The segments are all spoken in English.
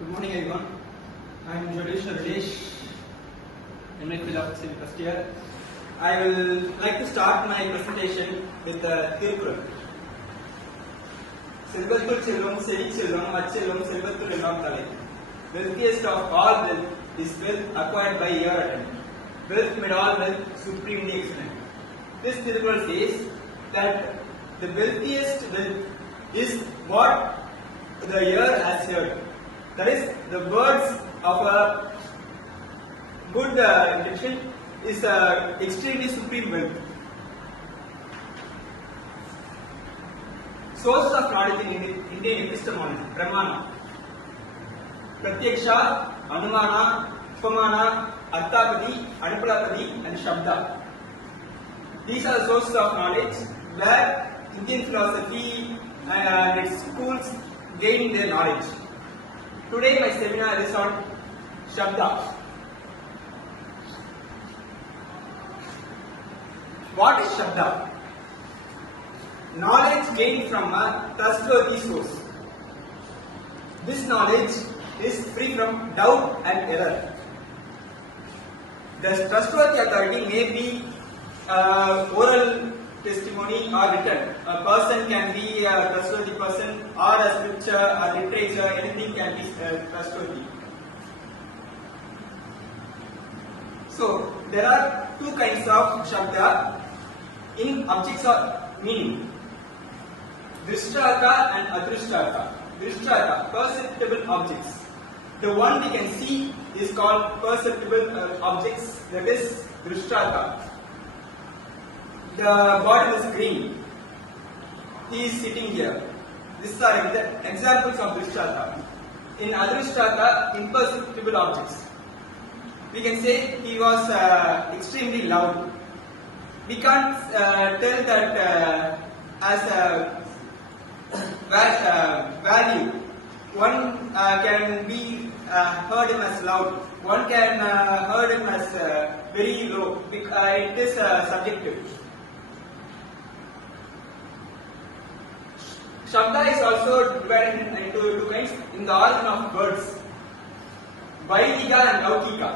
Good morning, everyone. I am Jyotish Rajesh, MA Philosophy first year. I will like to start my presentation with the Thirukkural. Selvathul Selvam, Sevi Selvam, Achselvam, Selvathul Ellam Thalai. Wealthiest of all wealth is wealth acquired by your attempt. Wealth made all wealth supremely excellent. This Thirukkural says that the wealthiest wealth is what the ear has heard. That is, the words of a good intention is extremely supreme wealth. Sources of knowledge in Indian epistemology: Pramana, Pratyaksha, Anumana, Upamana, Arthapadi, Anupalapadi, and Shabda. These are the sources of knowledge where Indian philosophy and its schools gain their knowledge. Today my seminar is on Shabda. What is Shabda? Knowledge gained from a trustworthy source. This knowledge is free from doubt and error. The trustworthy authority may be oral testimony or written. A person can be a trustworthy person, or a scripture, a literature, anything can be trustworthy. So, there are two kinds of Shabda in objects of meaning: Drishtartha and Adrishtartha. Drishtartha, perceptible objects. The one we can see is called perceptible objects, that is Drishtartha. The bottle is green. He is sitting here. These are examples of Drishtartha. In Adrishtartha, imperceptible objects. We can say he was extremely loud. We can't tell that as a value. One can be heard him as loud. One can heard him as very low. It is subjective. Shabda is also divided into two kinds in the origin of words: Vaidika and Laukika.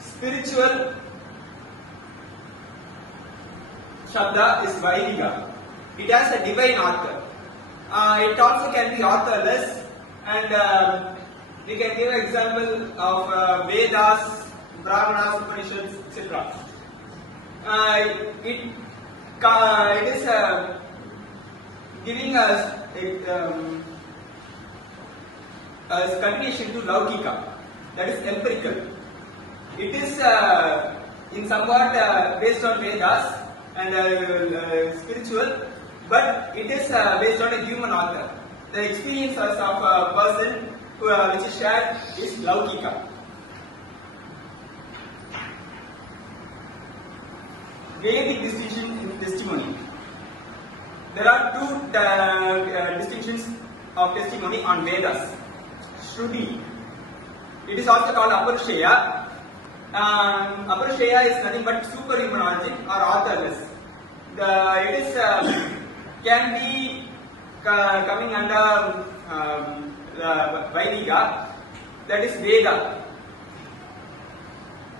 Spiritual Shabda is Vaidika. It has a divine author. It also can be authorless, and we can give an example of Vedas, Brahmanas, Upanishads, etc. It is giving us a continuation to Laukika, that is empirical. It is in somewhat based on Vedas and spiritual, but it is based on a human author. The experiences of a person which is shared is Laukika. Vedic distinction in testimony. There are two distinctions of testimony on Vedas. Shruti. It is also called Aparushaya. Aparushaya is nothing but superhuman origin or authorless. It is can be coming under Vaidika, that is Veda.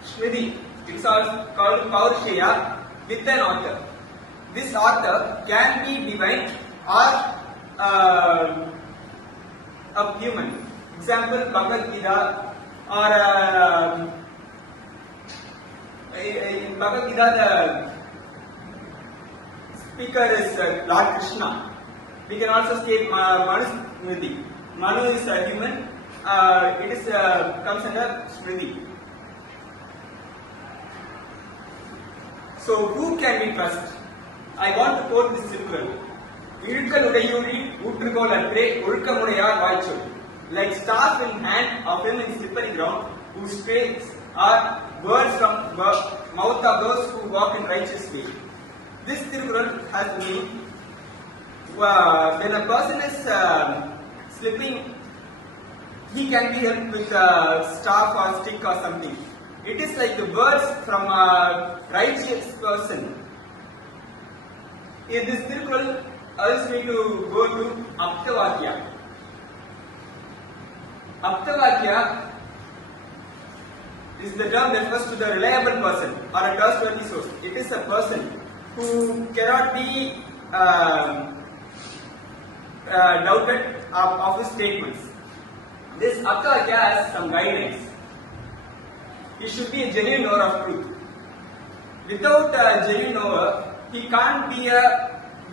Shruti. It is also called Paurushaya with an author. This author can be divine or a human. Example: Bhagavad Gita, or in Bhagavad Gita the speaker is Lord Krishna. We can also say Manu Smriti. Manu is a human. It is comes under Smriti. So who can we trust? I want to quote this Thirukkural. Irukal udayuri utrugol atre ulkamudayar vaaichol. Like stars in hand of him in slippery ground, whose trails are words from mouth of those who walk in righteous way. This Thirukkural has meaning. When a person is slipping, he can be helped with a staff or stick or something. It is like the words from a righteous person. In this Thirukkural urges me to go to Aptavakya. Aptavakya is the term that refers to the reliable person or a trustworthy source. It is a person who cannot be doubted of his statements. This Aptavakya has some guidelines. He should be a genuine knower of truth. Without a genuine knower, he can't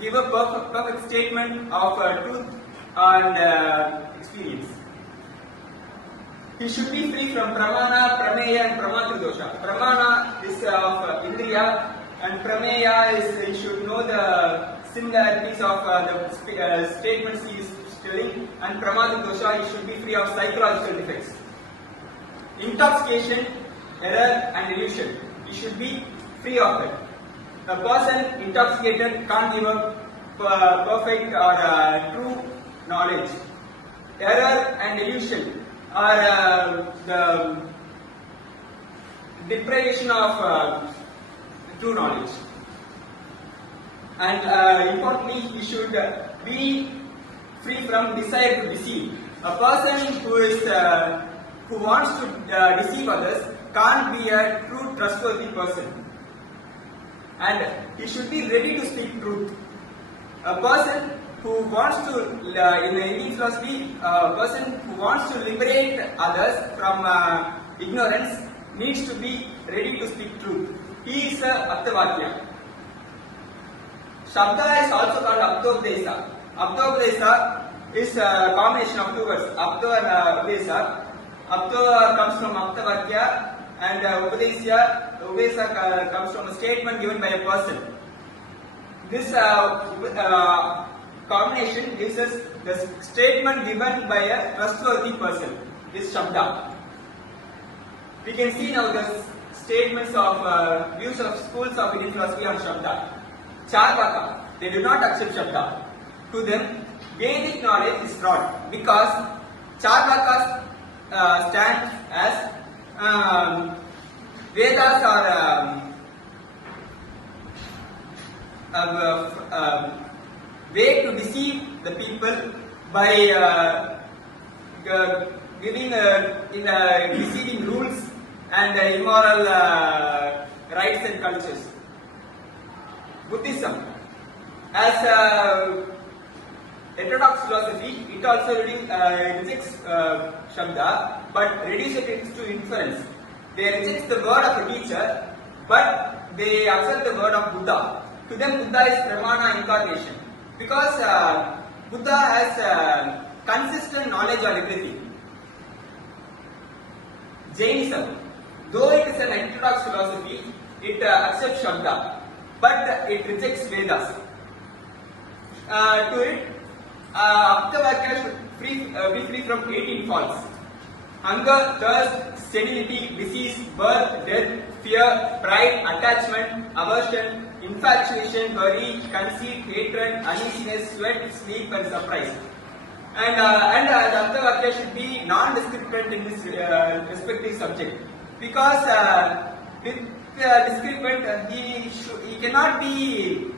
give a perfect statement of truth and experience. He should be free from pramana, prameya and pramatridosha. Pramana is of indriya and prameya is he should know the similarities of the statements he is telling, and pramatridosha he should be free of psychological defects. Intoxication, error and illusion. He should be free of it. A person intoxicated can't give a perfect or true knowledge. Error and illusion are the deprivation of true knowledge. And importantly, he should be free from desire to deceive. A person who wants to deceive others can't be a true trustworthy person. And he should be ready to speak truth. A person who wants to, in Indian philosophy, a person who wants to liberate others from ignorance needs to be ready to speak truth. He is a Aptavakya. Shabda is also called Aptopdesa. Aptopdesa is a combination of two words, Apto and Updesa. Apto comes from Aptavakya and Updesa comes from a statement given by a person. This combination gives us the statement given by a trustworthy person. This Shabda. We can see now the statements of views of schools of Indian philosophy on Shabda. Charvaka, they do not accept Shabda. To them, Vedic knowledge is fraud because Charvakas stand as Vedas are way to deceive the people by giving deceiving rules and immoral rites and cultures. Buddhism, as heterodox philosophy, it also rejects Shabda but reduces it to inference. They reject the word of a teacher but they accept the word of Buddha. To them, Buddha is Pramana incarnation because Buddha has consistent knowledge on everything. Jainism, though it is an heterodox philosophy, it accepts Shabda but it rejects Vedas. To it, Aptavakya should be free from 18 faults. Hunger, thirst, sterility, disease, birth, death, fear, pride, attachment, aversion, infatuation, worry, conceit, hatred, uneasiness, sweat, sleep and surprise. And the Aptavakya should be non-descripent in this respective subject. Because with descripent, he cannot be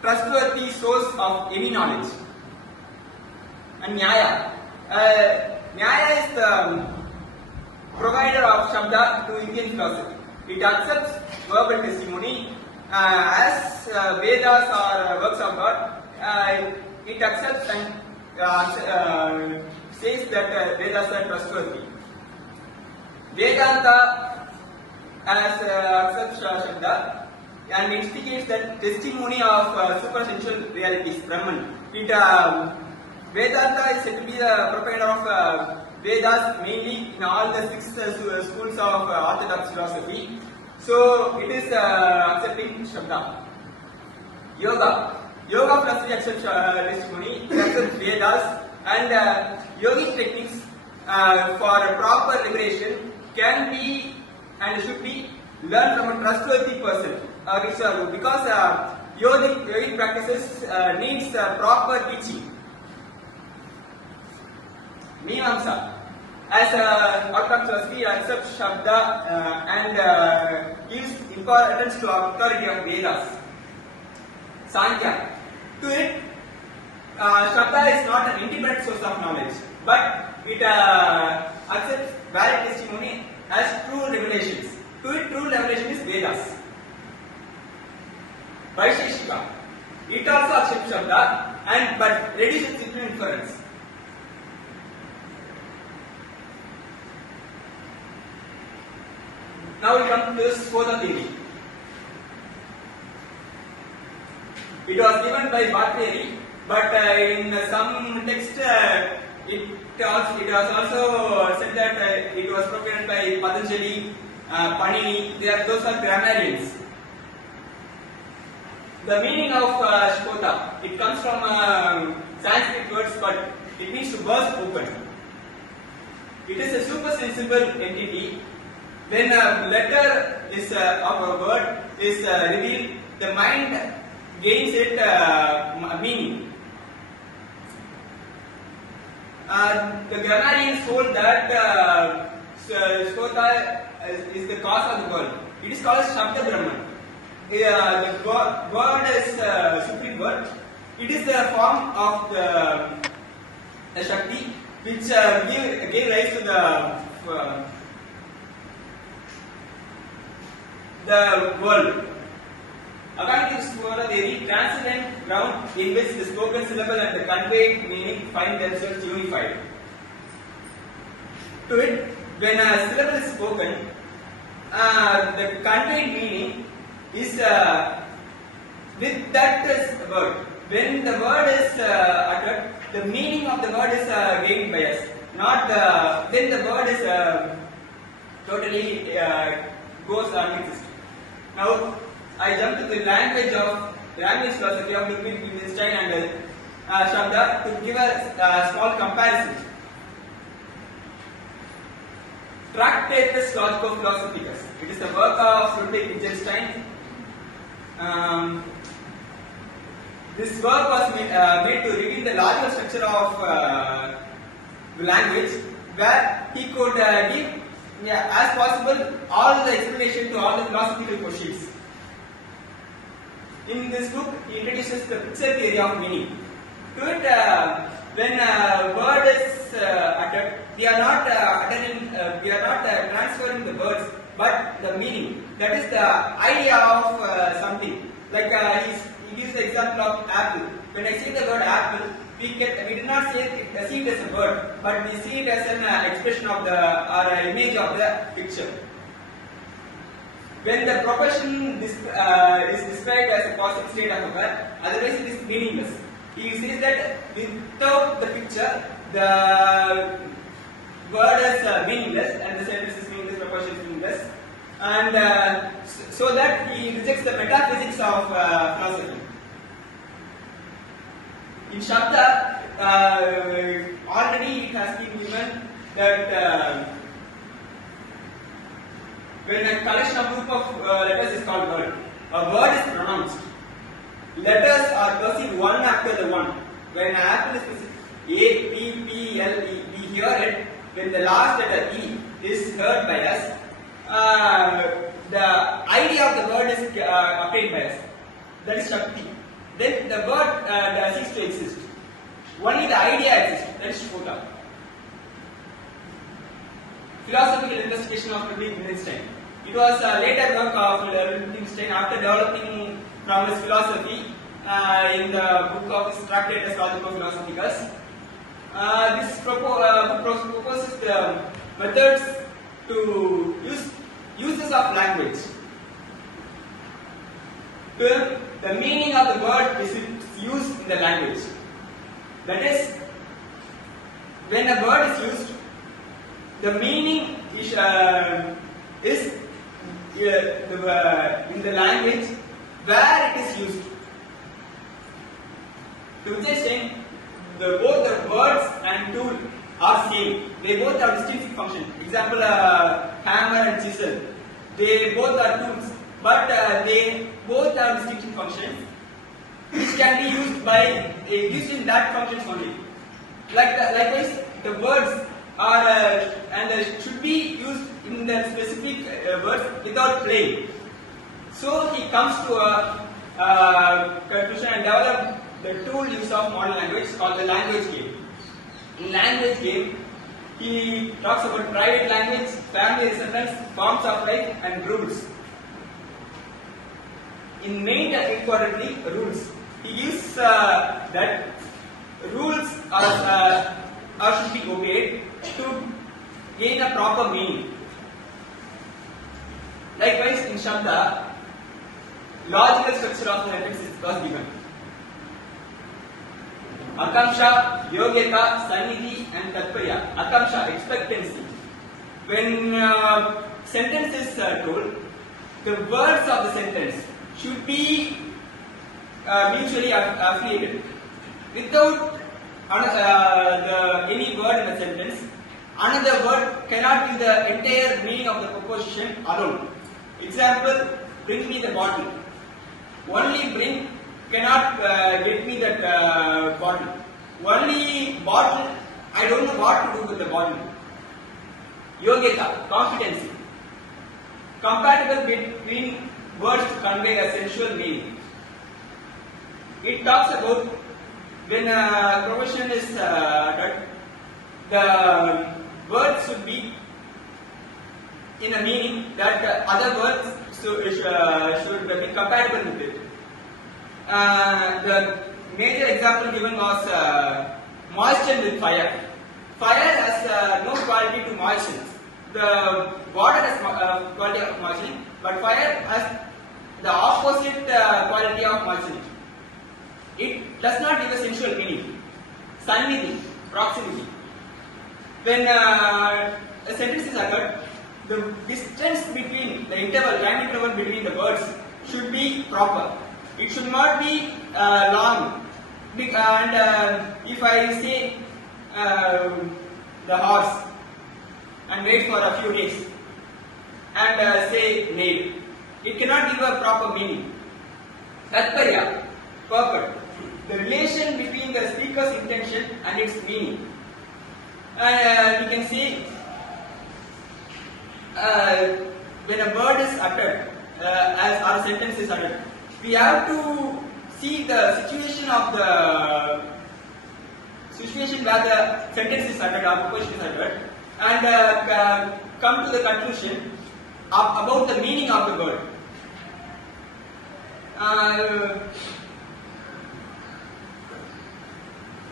trustworthy source of any knowledge. And Nyaya. Nyaya is the provider of Shabda to Indian philosophy. It accepts verbal testimony as Vedas or works of God. It accepts and says that Vedas are trustworthy. Vedanta accepts Shabda and instigates that testimony of supersensual realities, Brahman. Vedanta is said to be the propagator of Vedas mainly in all the 6 schools of orthodox philosophy. So it is accepting Shabda. Yoga philosophy accepts testimony, it accepts Vedas, and yogic techniques for a proper liberation can be and should be learned from a trustworthy person. Because yogic practices needs proper teaching. Mimamsa, as orthodox philosophy accepts Shabda and gives importance to authority of Vedas. Sankhya, to it Shabda is not an independent source of knowledge, but it accepts valid testimony as true revelations. To it, true revelation is Vedas. Vaisheshika. It also accepts Shabda and but reduces it to inference. Now we come to the Skoda theory. It was given by Bhattacharya, but in some text it was also said that it was spoken by Patanjali, Panini. Those are grammarians. The meaning of Skoda, it comes from Sanskrit words, but it means to burst open. It is a supersensible entity. When a letter is of a word is revealed, the mind gains it meaning. The grammarians told that Skota is the cause of the world. It is called Shabda Brahman. The word is supreme word. It is the form of the Shakti which gave rise to the world. According to Skoda theory, transcendent ground in which the spoken syllable and the conveyed meaning find themselves unified. To it, when a syllable is spoken, the conveyed meaning is with that word. When the word is uttered, the meaning of the word is gained by us. Not when the word is totally goes unexistent. Now, I jump to the language philosophy of Ludwig Wittgenstein and Shabda to give a small comparison. Tractatus Logico-Philosophicus. It is the work of Ludwig Wittgenstein. This work was made to reveal the logical structure of the language, where he could give as possible all the explanation to all the philosophical questions. In this book, he introduces the picture theory of meaning. To it, when a word is uttered, we are not transferring the words, but the meaning. That is the idea of something. Like he gives the example of apple. When I say the word apple, we did not see it as a word, but we see it as an expression of or image of the picture. When the proportion is described as a positive state of affairs, otherwise it is meaningless. He says that without the picture, the word is meaningless, and the sentence is meaningless, proportion is meaningless, and so that he rejects the metaphysics of philosophy. In Shabda, already it has been given that when a collection of group of letters is called word, a word is pronounced. Letters are perceived one after the one. When an apple is perceived, A, P, P, L, E, we hear it. When the last letter E is heard by us, the idea of the word is obtained by us. That is Shakti. Then the word ceases to exist. Only the idea exists. That is Shkota. Philosophical investigation of Ludwig Wittgenstein. It was a later work of Wittgenstein after developing from his philosophy in the book of his Tractatus Logico-Philosophicus. This proposes the methods to uses of language. The meaning of the word is used in the language. That is, when a word is used, the meaning is in the language where it is used. To Wittgenstein, both the words and tool are same. They both have distinct function. Example, hammer and chisel. They both are tools, but they both have distinct functions, which can be used in that functions only. Likewise, the words are and should be used in the specific words without playing. So he comes to a conclusion and the tool use of modern language called the language game. In language game, he talks about private language, family resemblance, forms of life, and rules. In main and importantly, rules. He gives that rules should be obeyed to gain a proper meaning. Likewise, in Shabda, logical structure of the sentence was given. Akamsha, Yogyata, Sannidhi, and Tatparya. Akamsha, expectancy. When sentence is told, the words of the sentence should be mutually affiliated. Without any word in the sentence, another word cannot give the entire meaning of the proposition alone. Example, bring me the bottle. Only bring cannot get me that bottle. Only bottle, I don't know what to do with the bottle. Yogyata, competency. Compatible between words to convey a sensual meaning. It talks about when a proposition is done, the words should be in a meaning that other words should be compatible with it. The major example given was moisten with fire. Fire has no quality to moisten. The water has quality of moistening, but fire has the opposite quality of moistening. It does not give a sensual meaning. Sannidhi, proximity. When a sentence is uttered, the distance between the interval, time interval between the words should be proper. It should not be long. And if I say the horse and wait for a few days and say nail, it cannot give a proper meaning. Tatparya, purport. The relation between the speaker's intention and its meaning. And you can see when a word is uttered, as our sentence is uttered, we have to see the situation of the situation where the sentence is uttered or proposition is uttered, and come to the conclusion about the meaning of the word.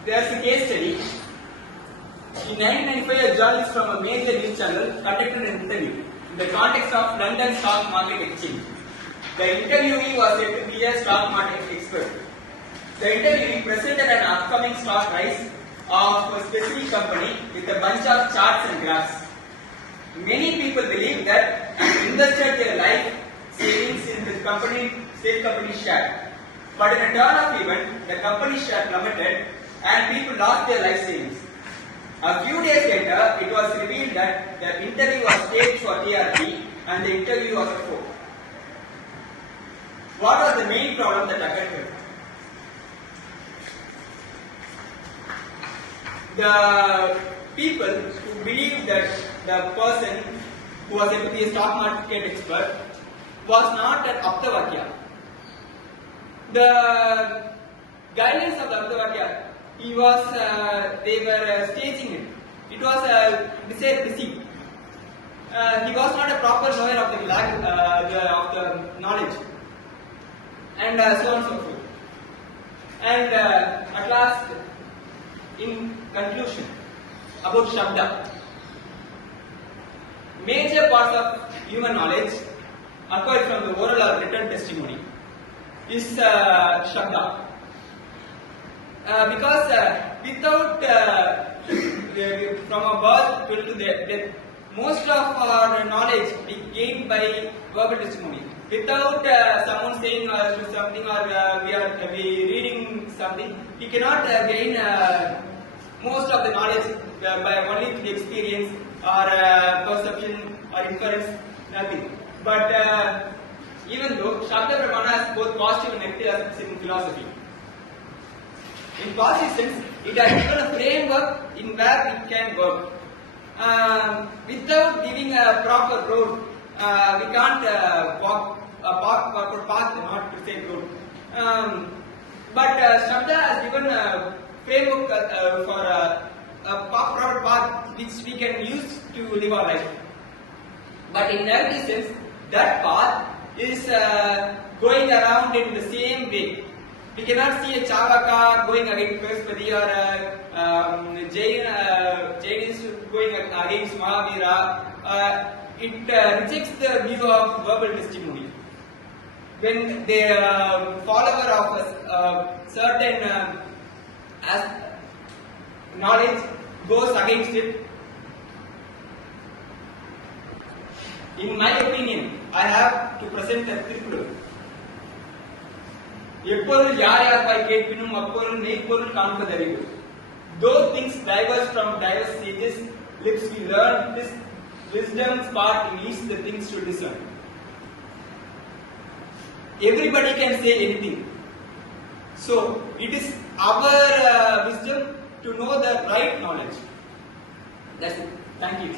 There's a case study. In 1995, a journalist from a major news channel conducted an interview in the context of London stock market exchange. The interviewee was said to be a stock market expert. The interviewee presented an upcoming stock rise of a specific company with a bunch of charts and graphs. Many people believe that invested their life savings in the same company share. But in a turn of event, the company share plummeted and people lost their life savings. A few days later, it was revealed that the interview was staged for TRP and the interview was a fraud. What was the main problem that occurred here? The people who believed that the person who was able to be a stock market expert was not an Aptavakya. The guidelines of the Aptavakya, they were staging it. It was deceit. He was not a proper knower of the knowledge, and so on and so forth. And at last, in conclusion, about Shabda. Major parts of human knowledge acquired from the oral or written testimony is Shabda. Because without from a birth till to death, most of our knowledge we gain by verbal testimony. Without someone saying something or we reading something, we cannot gain most of the knowledge by only through experience or perception or inference, nothing. But even though Shabda Pramana has both positive and negative aspects in philosophy. In positive sense, it has given a framework in where it can work. Without giving a proper road, we can't walk a proper path, not to say road. But Shabda has given a framework for a proper path which we can use to live our life. But in narrative sense, that path is going around in the same way. We cannot see a Chavaka going against Brihaspati or Jain is going against Mahavira. It rejects the view of verbal testimony. When the follower of a certain knowledge goes against it, in my opinion, I have to present a Tirupur. எப்பொருள் யார் யார் பாய் கேட்பினும் அப்பொருள் மெய்ப்பொருள் காண்பதறிவு. Though things diverge from diverse sages' lips we learn, this wisdom's part leads the things to discern. Everybody can say anything. So it is our wisdom to know the right knowledge. That's it. Thank you.